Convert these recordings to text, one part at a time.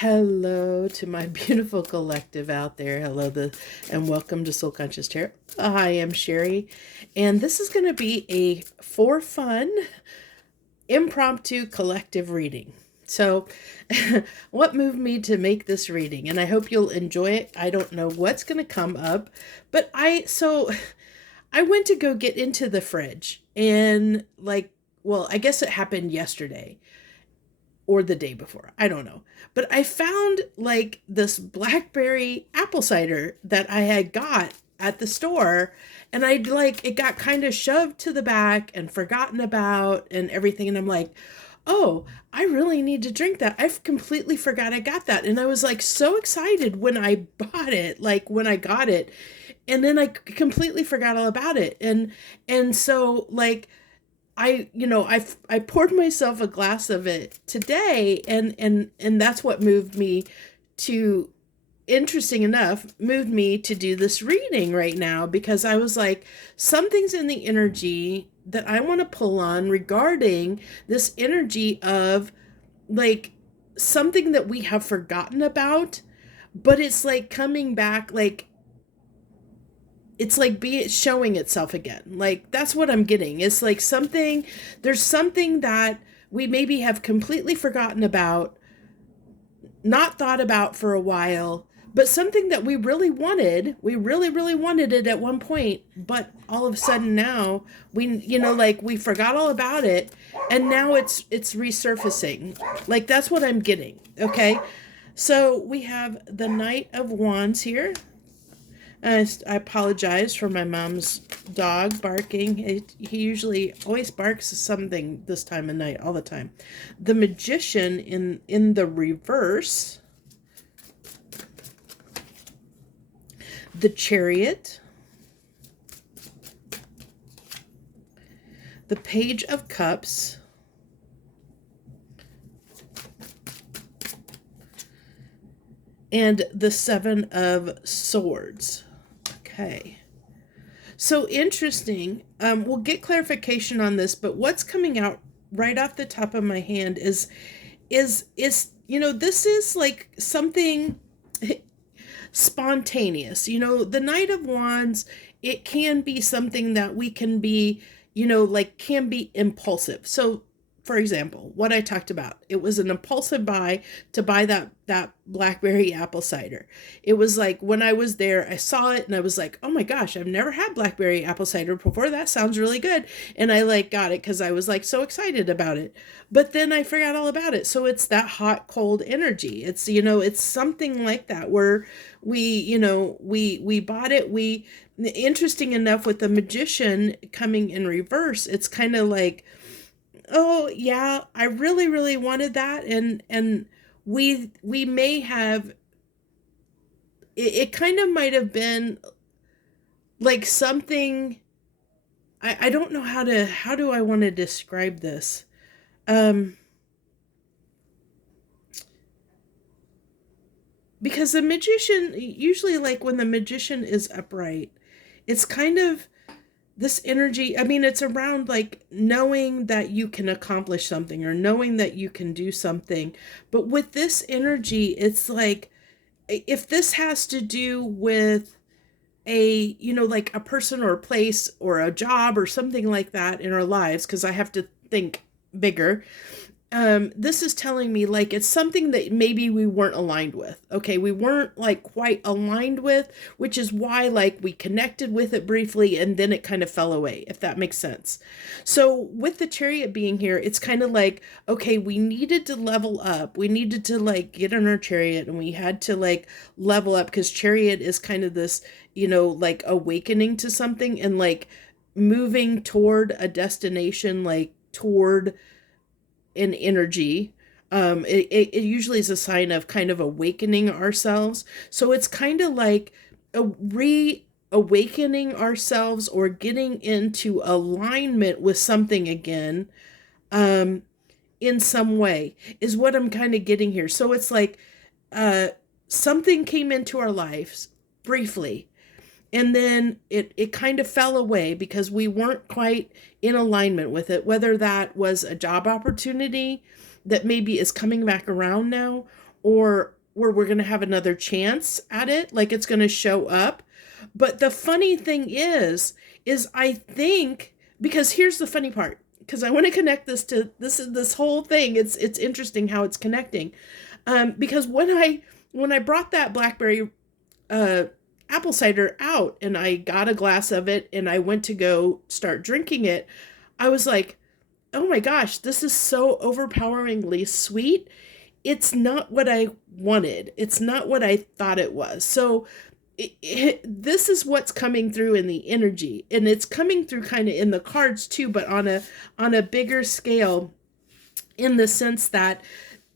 Hello to my beautiful collective out there. And welcome to Soul Conscious Tarot. Hi, I'm Sherry, and this is going to be a for fun, impromptu collective reading. So, what moved me to make this reading? And I hope you'll enjoy it. I don't know what's going to come up, but I went to go get into the fridge, and I guess it happened yesterday or the day before. I don't know. But I found like this blackberry apple cider that I had got at the store, and it got kind of shoved to the back and forgotten about and everything, and I'm like, "Oh, I really need to drink that. I've completely forgot I got that." And I was like so excited when I bought it, like when I got it, and then I completely forgot all about it. And so I poured myself a glass of it today, and that's what to interesting enough moved me to do this reading right now, because I was like, something's in the energy that I want to pull on regarding this energy of like something that we have forgotten about, but it's like coming back, like it's like showing itself again. Like that's what I'm getting. It's like there's something that we maybe have completely forgotten about, not thought about for a while, but something that we really wanted. We really, really wanted it at one point, but all of a sudden now we forgot all about it, and now it's resurfacing. Like that's what I'm getting. Okay. So we have the Knight of Wands here. I apologize for my mom's dog barking. He usually always barks something this time of night, all the time. The Magician in the reverse. The Chariot. The Page of Cups. And the Seven of Swords. Okay. So interesting. We'll get clarification on this, but what's coming out right off the top of my hand is this is like something spontaneous. The Knight of Wands, it can be something that we can be, can be impulsive. So for example, what I talked about, it was an impulsive buy to buy that blackberry apple cider. It was like when I was there, I saw it and I was like, oh my gosh, I've never had blackberry apple cider before. That sounds really good. And I got it because I was like so excited about it. But then I forgot all about it. So it's that hot, cold energy. It's something like that where we bought it. Interesting enough, with the Magician coming in reverse, it's kind of like, oh yeah, I really, really wanted that. And we may have, it kind of might have been like something, I don't know how do I want to describe this? Because the Magician, usually like when the Magician is upright, it's kind of this energy. I mean, it's around like knowing that you can accomplish something or knowing that you can do something. But with this energy, it's like, if this has to do with like a person or a place or a job or something like that in our lives, because I have to think bigger. This is telling me like it's something that maybe we weren't aligned with. Okay, we weren't like quite aligned with, which is why like we connected with it briefly and then it kind of fell away, if that makes sense. So with the Chariot being here, it's kind of like, okay, we needed to level up. We needed to like get on our Chariot, and we had to like level up, because Chariot is kind of this, like awakening to something and like moving toward a destination, like toward in energy. It usually is a sign of kind of awakening ourselves. So it's kind of like a reawakening ourselves or getting into alignment with something again, in some way, is what I'm kind of getting here. So it's like something came into our lives briefly, and then it kind of fell away because we weren't quite in alignment with it, whether that was a job opportunity that maybe is coming back around now, or where we're going to have another chance at it, like it's going to show up. But the funny thing is I think, because here's the funny part, because I want to connect this to this whole thing. It's interesting how it's connecting. Because when I brought that blackberry uh, apple cider out and I got a glass of it and I went to go start drinking it, I was like, oh my gosh, this is so overpoweringly sweet. It's not what I wanted. It's not what I thought it was. So this is what's coming through in the energy, and it's coming through kind of in the cards too, but on a bigger scale, in the sense that,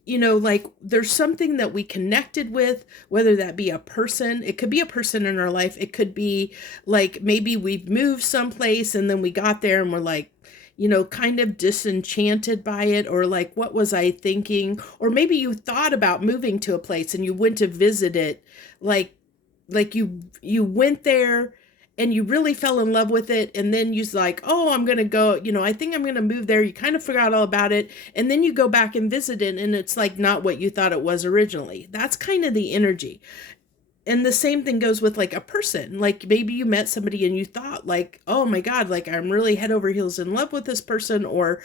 like there's something that we connected with, whether that be a person. It could be a person in our life. It could be like maybe we've moved someplace and then we got there and we're like, kind of disenchanted by it, or like, what was I thinking? Or maybe you thought about moving to a place and you went to visit it, like you went there and you really fell in love with it, and then you're like, oh, I'm gonna go, I think I'm gonna move there. You kind of forgot all about it, and then you go back and visit it and it's like not what you thought it was originally. That's kind of the energy. And the same thing goes with like a person. Like maybe you met somebody and you thought like, oh my God, like I'm really head over heels in love with this person, or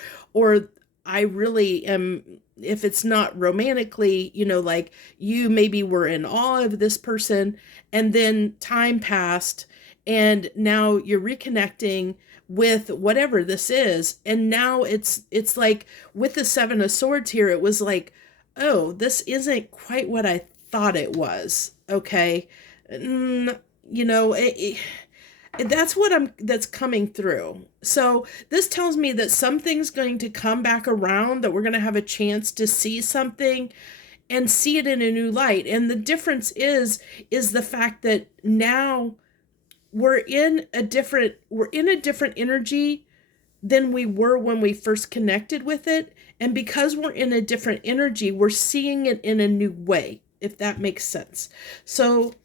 I really am, if it's not romantically, like you maybe were in awe of this person, and then time passed and now you're reconnecting with whatever this is. And now it's like with the Seven of Swords here, it was like, oh, this isn't quite what I thought it was. Okay. You know, that's coming through. So this tells me that something's going to come back around, that we're going to have a chance to see something and see it in a new light. And the difference is the fact that now we're in a different energy than we were when we first connected with it. And because we're in a different energy, we're seeing it in a new way, if that makes sense. So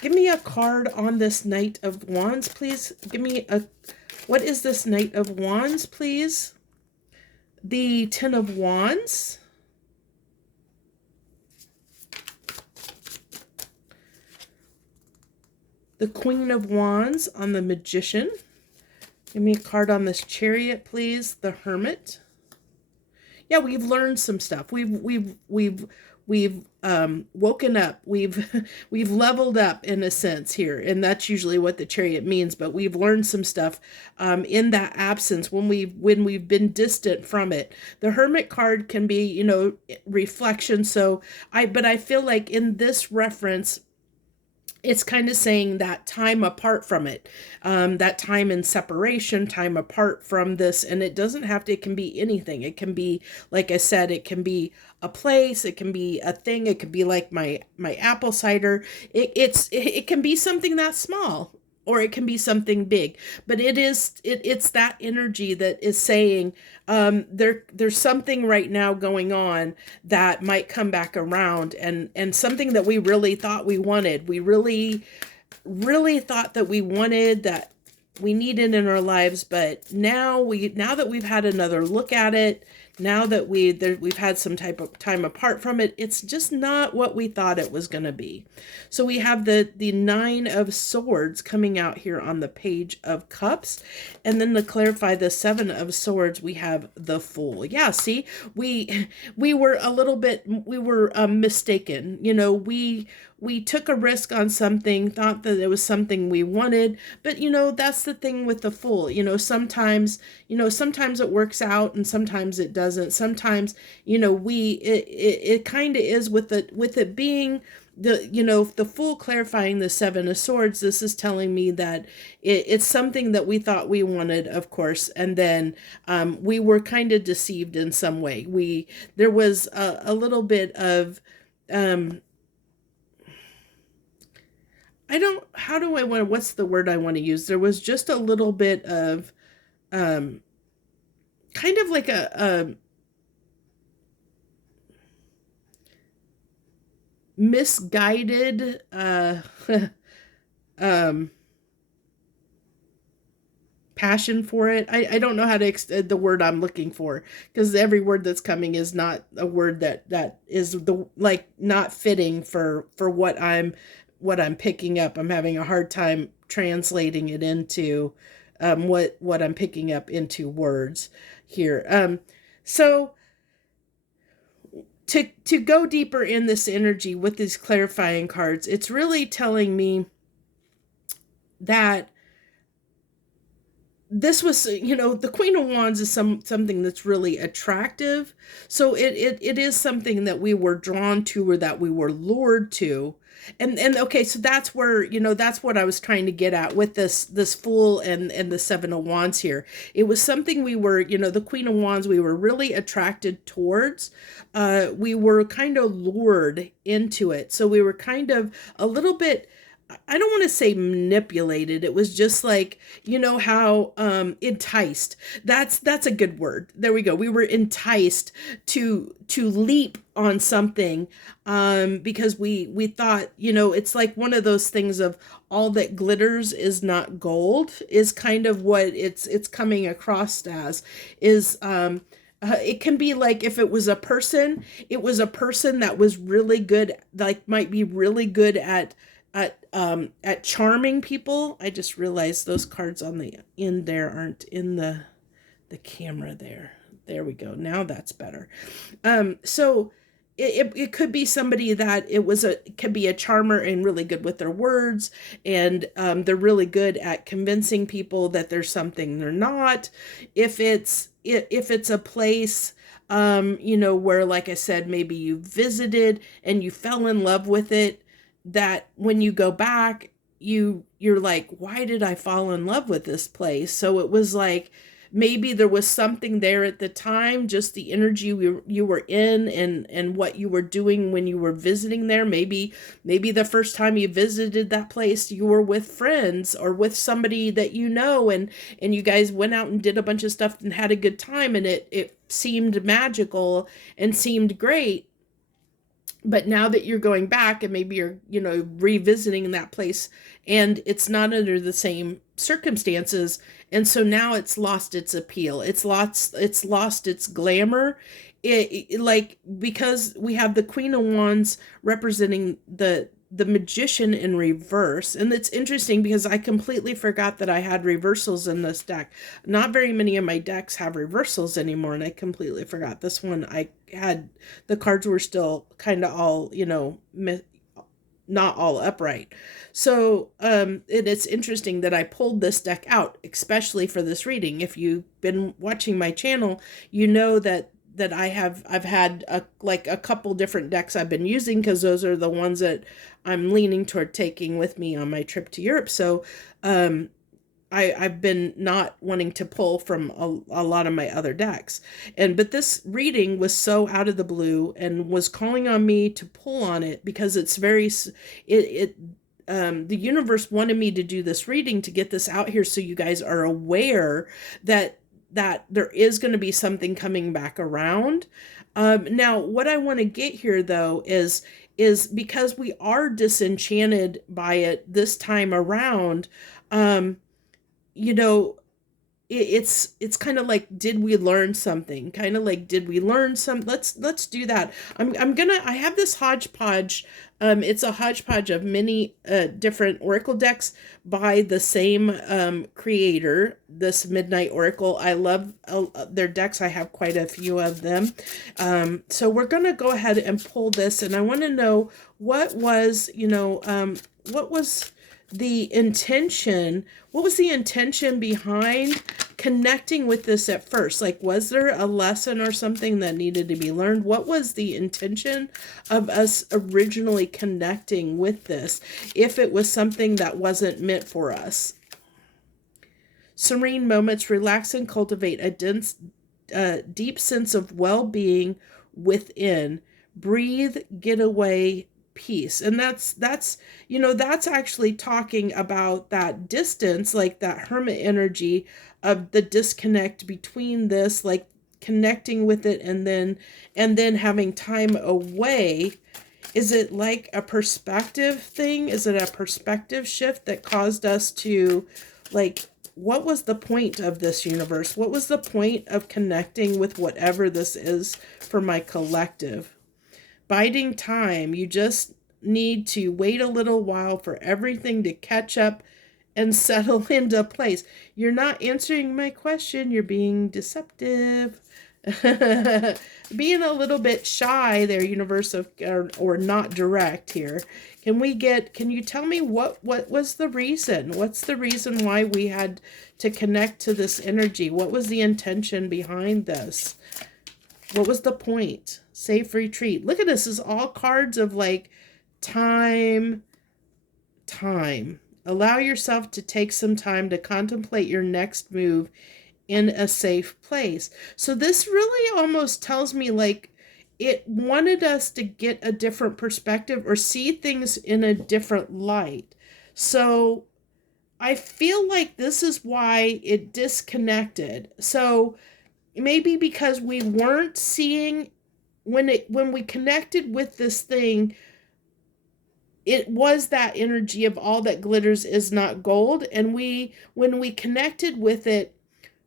give me a card on this Knight of Wands, please. What is this Knight of Wands, please? The Ten of Wands. The Queen of Wands on the Magician. Give me a card on this Chariot, please. The Hermit. Yeah, we've learned some stuff. We've woken up. We've leveled up in a sense here, and that's usually what the Chariot means. But we've learned some stuff in that absence when we've been distant from it. The Hermit card can be, reflection. So I feel like in this reference, it's kind of saying that time apart from it, that time in separation, time apart from this. And it doesn't have to, it can be anything. It can be, like I said, it can be a place, it can be a thing, it could be like my apple cider. It can be something that small, or it can be something big, but it's that energy that is saying there's something right now going on that might come back around, and something that we really thought we wanted. We really thought that we wanted, that we needed in our lives, but now that we've had another look at it, now that we've had some type of time apart from it, it's just not what we thought it was going to be. So we have the Nine of Swords coming out here on the Page of Cups. And then to clarify the Seven of Swords, we have the Fool. Yeah, see, we were mistaken. We took a risk on something, thought that it was something we wanted, but that's the thing with the Fool. Sometimes it works out and sometimes it doesn't. Sometimes, it kind of is with it being the Fool clarifying the Seven of Swords. This is telling me that it's something that we thought we wanted, of course, and then we were kind of deceived in some way. There was a little bit of what's the word I want to use? There was just a little bit of kind of like a misguided passion for it. I don't know how to the word I'm looking for, because every word that's coming is not a word that is the like not fitting for what I'm picking up. I'm having a hard time translating it into what I'm picking up into words here. So to go deeper in this energy with these clarifying cards, it's really telling me that this was, the Queen of Wands is something that's really attractive. So it is something that we were drawn to, or that we were lured to. And okay, so that's where, that's what I was trying to get at with this Fool and the Seven of Wands here. It was something we were, the Queen of Wands, we were really attracted towards. We were kind of lured into it. So we were kind of a little bit, I don't want to say manipulated. It was just like, how enticed. That's a good word. There we go. We were enticed to leap on something because we thought, it's like one of those things of all that glitters is not gold, is kind of what it's coming across as, is it can be like, if it was a person, it was a person that was really good, like might be really good at charming people. I just realized those cards on the end there aren't in the camera there. There we go. Now that's better. So it could be somebody that could be a charmer and really good with their words, and they're really good at convincing people that there's something they're not. If it's a place, where, like I said, maybe you visited and you fell in love with it, that when you go back, you're like, why did I fall in love with this place? So it was like, maybe there was something there at the time, just the energy you were in, and what you were doing when you were visiting there. Maybe the first time you visited that place, you were with friends or with somebody that and you guys went out and did a bunch of stuff and had a good time, and it seemed magical and seemed great. But now that you're going back, and maybe you're, revisiting that place, and it's not under the same circumstances, and so now it's lost its appeal. It's lost its glamour. Like, because we have the Queen of Wands representing the Magician in reverse. And it's interesting because I completely forgot that I had reversals in this deck. Not very many of my decks have reversals anymore, and I completely forgot. This one, I had, the cards were still kind of all, not all upright. So it's interesting that I pulled this deck out, especially for this reading. If you've been watching my channel, you know that I've had a couple different decks I've been using, because those are the ones that I'm leaning toward taking with me on my trip to Europe. So I've been not wanting to pull from a lot of my other decks. But this reading was so out of the blue and was calling on me to pull on it, because it's the universe wanted me to do this reading to get this out here, so you guys are aware that there is going to be something coming back around. Now, what I want to get here, though, is because we are disenchanted by it this time around, it's kind of like, did we learn something? Kind of like, did we learn some? Let's do that. I have this hodgepodge. It's a hodgepodge of many different oracle decks by the same creator, this Midnight Oracle. I love their decks. I have quite a few of them. So we're gonna go ahead and pull this, and I want to know what was the intention. What was the intention behind connecting with this at first? Like, was there a lesson or something that needed to be learned? What was the intention of us originally connecting with this, if it was something that wasn't meant for us? Serene moments, relax and cultivate a deep sense of well-being within. Breathe, get away, peace. And that's actually talking about that distance, like that hermit energy of the disconnect between this, like connecting with it and then having time away. Is it like a perspective thing? Is it a perspective shift that caused us to like what was the point of this universe? What was the point of connecting with whatever this is for my collective? Biding time. You just need to wait a little while for everything to catch up and settle into place. You're not answering my question. You're being deceptive. Being a little bit shy there, universe of, or not direct here. Can you tell me what was the reason? What's the reason why we had to connect to this energy? What was the intention behind this? What was the point? Safe retreat. Look at this. This is all cards of like time. Allow yourself to take some time to contemplate your next move in a safe place. So this really almost tells me like it wanted us to get a different perspective or see things in a different light. So I feel like this is why it disconnected. So maybe because we weren't seeing when we connected with this thing, it was that energy of all that glitters is not gold. And when we connected with it,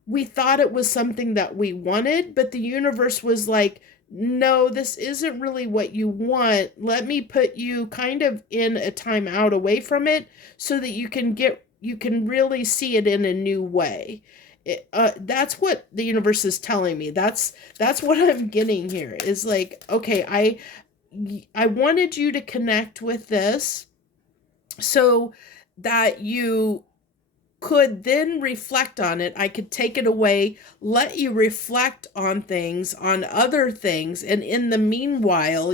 we thought it was something that we wanted, but the universe was like, no, this isn't really what you want. Let me put you kind of in a time out away from it so that you can really see it in a new way. That's what the universe is telling me. That's what I'm getting here is like, okay, I wanted you to connect with this so that you could then reflect on it. I could take it away, let you reflect on things, on other things, and in the meanwhile,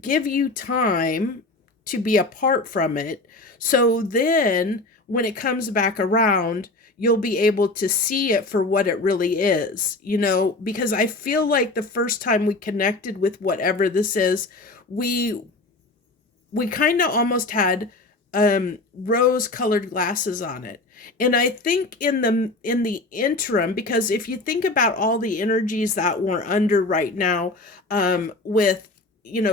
give you time to be apart from it. So then when it comes back around, you'll be able to see it for what it really is, because I feel like the first time we connected with whatever this is, we kind of almost had rose colored glasses on it. And I think in the interim, because if you think about all the energies that we're under right now, with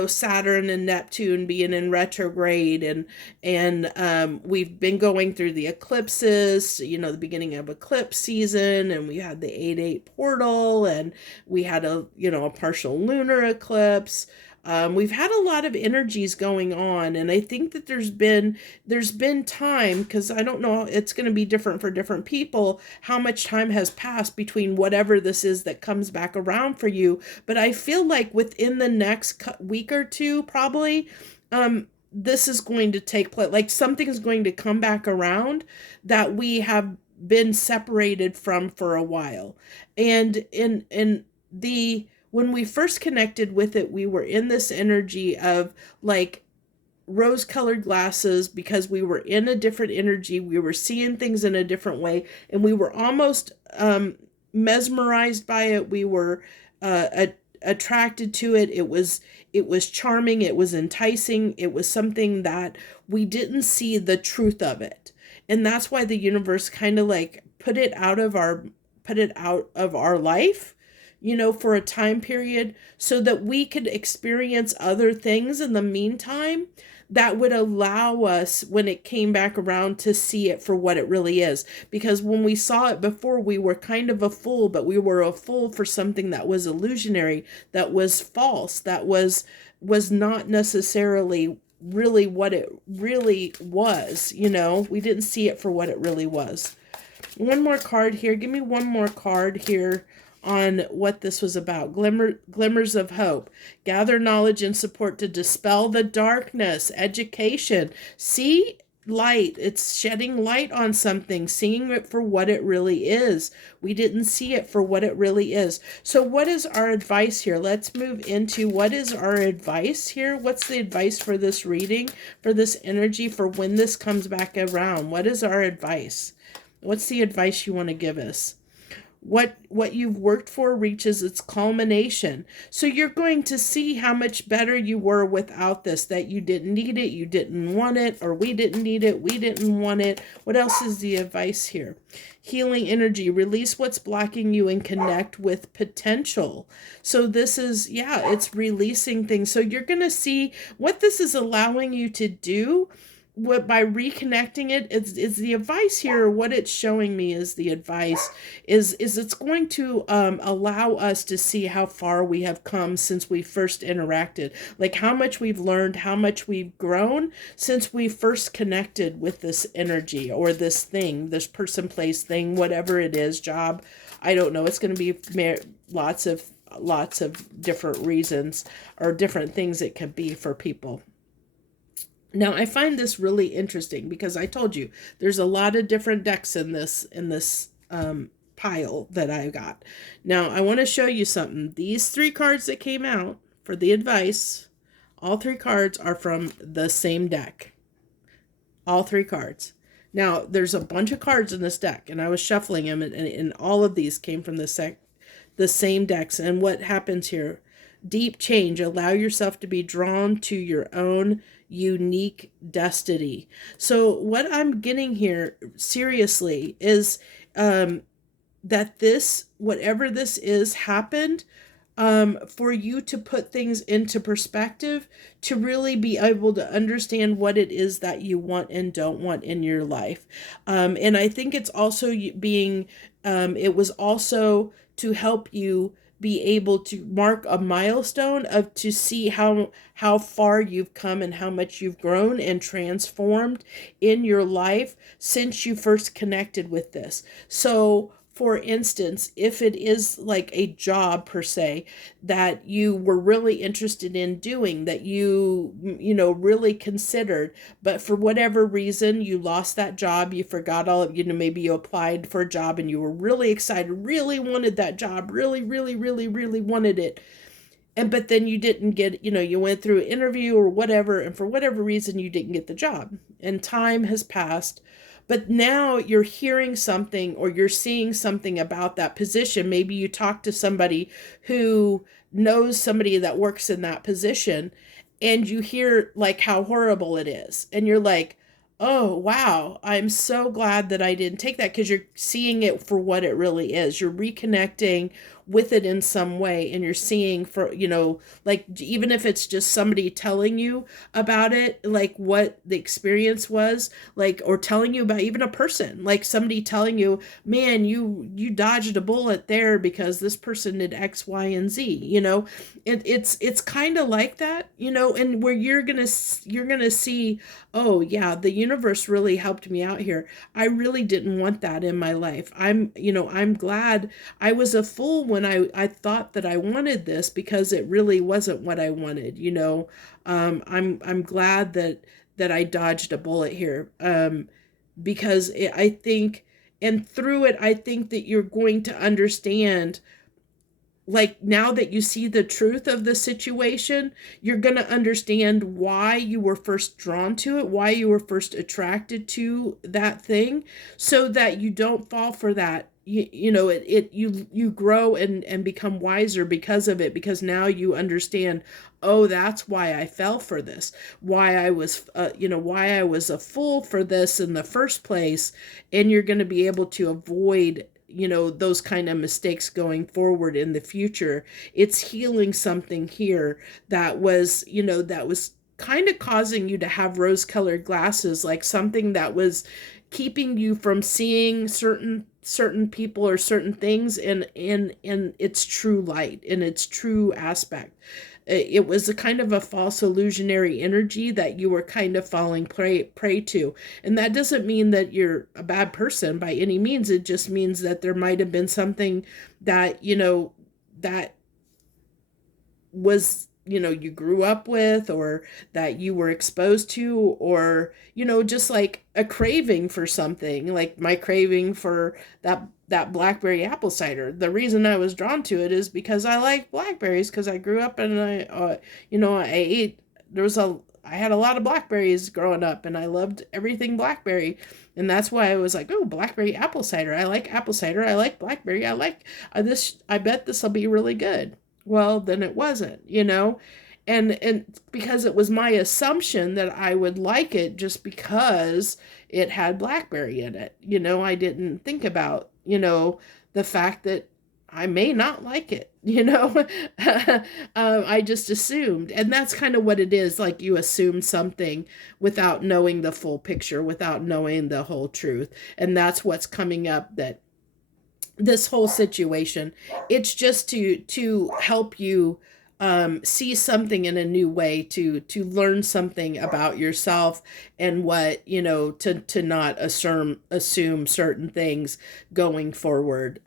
Saturn and Neptune being in retrograde, and we've been going through the eclipses, the beginning of eclipse season, and we had the 8/8 portal, and we had a partial lunar eclipse. We've had a lot of energies going on, and I think that there's been time, because I don't know, it's going to be different for different people, how much time has passed between whatever this is that comes back around for you. But I feel like within the next week or two, probably, this is going to take place. Like something's going to come back around that we have been separated from for a while. And when we first connected with it, we were in this energy of like rose-colored glasses because we were in a different energy. We were seeing things in a different way, and we were almost mesmerized by it. We were attracted to it. It was charming. It was enticing. It was something that we didn't see the truth of it, and that's why the universe kind of like put it out of our life, for a time period, so that we could experience other things in the meantime that would allow us, when it came back around, to see it for what it really is. Because when we saw it before, we were kind of a fool, but we were a fool for something that was illusionary, that was false, that was not necessarily really what it really was. We didn't see it for what it really was. One more card here. Give me one more card here on what this was about. Glimmers of hope. Gather knowledge and support to dispel the darkness. Education. See light. It's shedding light on something, seeing it for what it really is. We didn't see it for what it really is. So what is our advice here? Let's move into what is our advice here. What's the advice for this reading, for this energy, for when this comes back around? What is our advice? What's the advice you want to give us? What you've worked for reaches its culmination. So you're going to see how much better you were without this, that you didn't need it, you didn't want it, or we didn't need it, we didn't want it. What else is the advice here? Healing energy. Release what's blocking you and connect with potential. So this is, it's releasing things. So you're going to see what this is allowing you to do. what by reconnecting it, is the advice here, what it's showing me is the advice is it's going to allow us to see how far we have come since we first interacted, like how much we've learned, how much we've grown since we first connected with this energy or this thing, this person, place, thing, whatever it is, job. I don't know. It's going to be lots of different reasons or different things it could be for people. Now, I find this really interesting because I told you there's a lot of different decks in this pile that I got. Now, I want to show you something. These 3 cards that came out for the advice, all 3 cards are from the same deck. All 3 cards. Now, there's a bunch of cards in this deck, and I was shuffling them, and all of these came from the same decks. And what happens here? Deep change. Allow yourself to be drawn to your own unique destiny. So what I'm getting here seriously is that this, whatever this is, happened for you to put things into perspective, to really be able to understand what it is that you want and don't want in your life. And I think it's also it was also to help you be able to mark a milestone of to see how far you've come and how much you've grown and transformed in your life since you first connected with this. So for instance, if it is like a job per se that you were really interested in doing, that you really considered, but for whatever reason you lost that job, you forgot all of, maybe you applied for a job and you were really excited, really wanted that job, really, really, really, really wanted it. But then you didn't get, you went through an interview or whatever, and for whatever reason you didn't get the job, and time has passed. But now you're hearing something or you're seeing something about that position. Maybe you talk to somebody who knows somebody that works in that position, and you hear like how horrible it is. And you're like, oh, wow, I'm so glad that I didn't take that, because you're seeing it for what it really is. You're reconnecting with it in some way, and you're seeing for, like, even if it's just somebody telling you about it, like what the experience was, like, or telling you about even a person, like somebody telling you, man, you dodged a bullet there because this person did X, Y, and Z, it's kind of like that, and where you're gonna see, oh yeah, the universe really helped me out here. I really didn't want that in my life. I'm glad I was a fool when I thought that I wanted this, because it really wasn't what I wanted. I'm glad that I dodged a bullet here, because I think, and through it, I think that you're going to understand, like, now that you see the truth of the situation, you're going to understand why you were first drawn to it, why you were first attracted to that thing, so that you don't fall for that. You grow and become wiser because of it, because now you understand, oh, that's why I fell for this, why I was a fool for this in the first place. And you're going to be able to avoid those kind of mistakes going forward in the future. It's healing something here that was kind of causing you to have rose-colored glasses, like something that was keeping you from seeing certain people or certain things in its true light, in its true aspect. It was a kind of a false illusionary energy that you were kind of falling prey to. And that doesn't mean that you're a bad person by any means. It just means that there might have been something that, that was, you grew up with, or that you were exposed to, or, just like a craving for something, like my craving for that blackberry apple cider. The reason I was drawn to it is because I like blackberries, because I grew up and I had a lot of blackberries growing up, and I loved everything blackberry. And that's why I was like, oh, blackberry apple cider. I like apple cider. I like blackberry. I like this. I bet this will be really good. Well, then it wasn't, and because it was my assumption that I would like it just because it had blackberry in it. I didn't think about, the fact that I may not like it, you know. I just assumed, and that's kind of what it is. Like you assume something without knowing the full picture, without knowing the whole truth, and that's what's coming up. That this whole situation, it's just to help you see something in a new way, to learn something about yourself, and what, to not assume certain things going forward,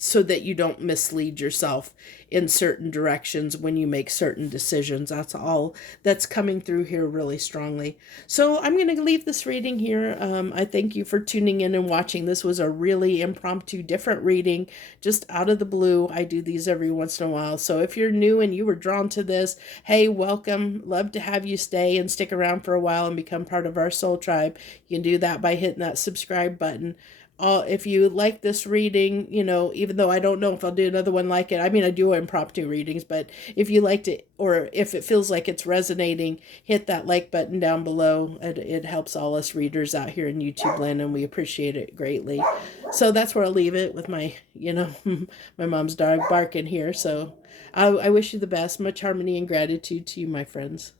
so that you don't mislead yourself in certain directions when you make certain decisions. That's all that's coming through here really strongly. So I'm going to leave this reading here. I thank you for tuning in and watching. This was a really impromptu, different reading, just out of the blue. I do these every once in a while. So if you're new and you were drawn to this, hey, welcome. Love to have you stay and stick around for a while and become part of our soul tribe. You can do that by hitting that subscribe button. If you like this reading, even though I don't know if I'll do another one like it. I mean, I do impromptu readings, but if you liked it, or if it feels like it's resonating, hit that like button down below. It helps all us readers out here in YouTube land, and we appreciate it greatly. So that's where I'll leave it with my, my mom's dog barking here. So I wish you the best. Much harmony and gratitude to you, my friends.